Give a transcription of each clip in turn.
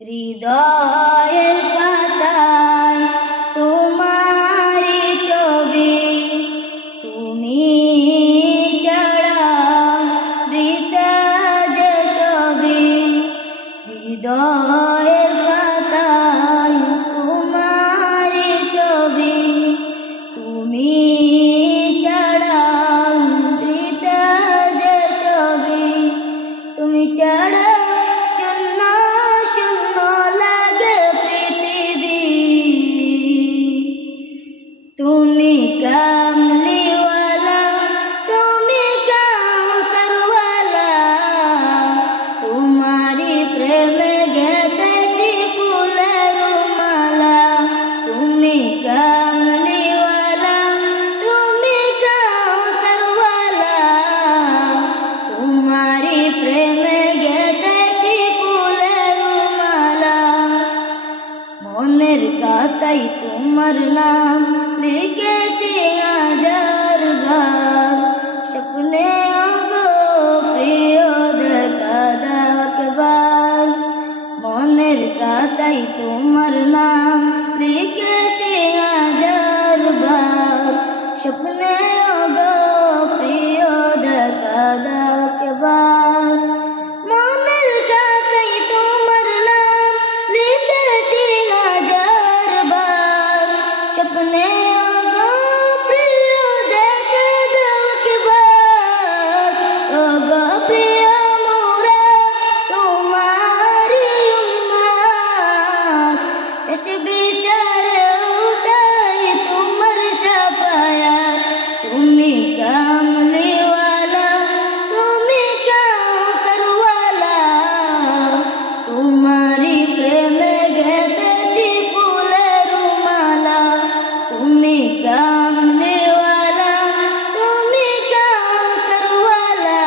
হৃদয়ের পাতায় তোমারি ছবি, তুমি ছাড়া বৃথা যে সবই। হৃদয়ের পাতায় তোমারি ছবি, তুমি ছাড়া বৃথা যে সবই। তুমি ছাড়া শূন্য শূন্য লাগে পৃথিবী। তুমি কামলিওয়ালা, তুমি কাউসারওয়ালা, তোমারি প্রেমে গেঁথেছি ফুলের মালা। তুমি কামলিওয়ালা, তুমি কাউসারওয়ালা, তোমারি প্রেমে গেঁথেছি ফুলের মালা। মনের খাতায় তোমার নাম লিখেছি হাজার বার, স্বপ্নে গো প্রিয় দেখা দাও একবার। মনের খাতায় তোমার নাম লিখেছি হাজার বার, স্বপ্নে গো প্রিয় দেখা দাও একবার। মনের খাতায় তোমার নাম লিখেছি হাজার বার, স্বপ্নে গো প্রিয় দেখা দাও একবার। ও গো প্রিয় মোরা তোমারি উম্মত, শেষ বিচারে উঠাই তোমার শাফায়াত। তুমি কামলিওয়ালা, তুমি কাউসারওয়ালা, তোমারি প্রেমে গেঁথেছি ফুলের মালা। তুমি কামলিওয়ালা, তুমি কাউসারওয়ালা,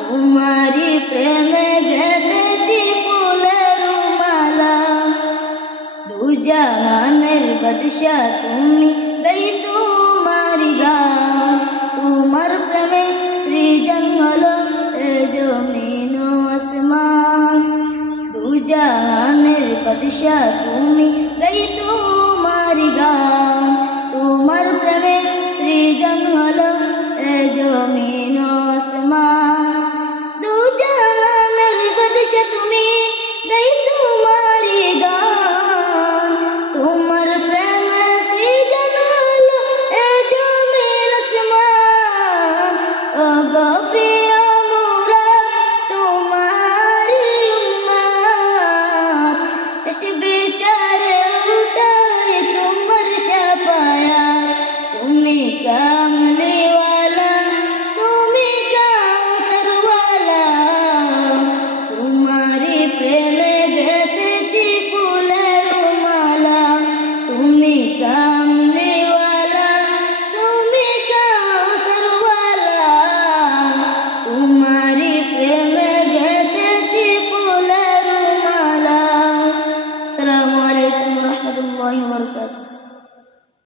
তোমারি প্রেমে গেঁথেছি ফুলের মালা। দুজাহানের বাদশা তুমি, গাই তোমারি গান। তোমার প্রেমে সৃজন হলো এ জমিন ও আসমান। দুজাহানের বাদশা তুমি,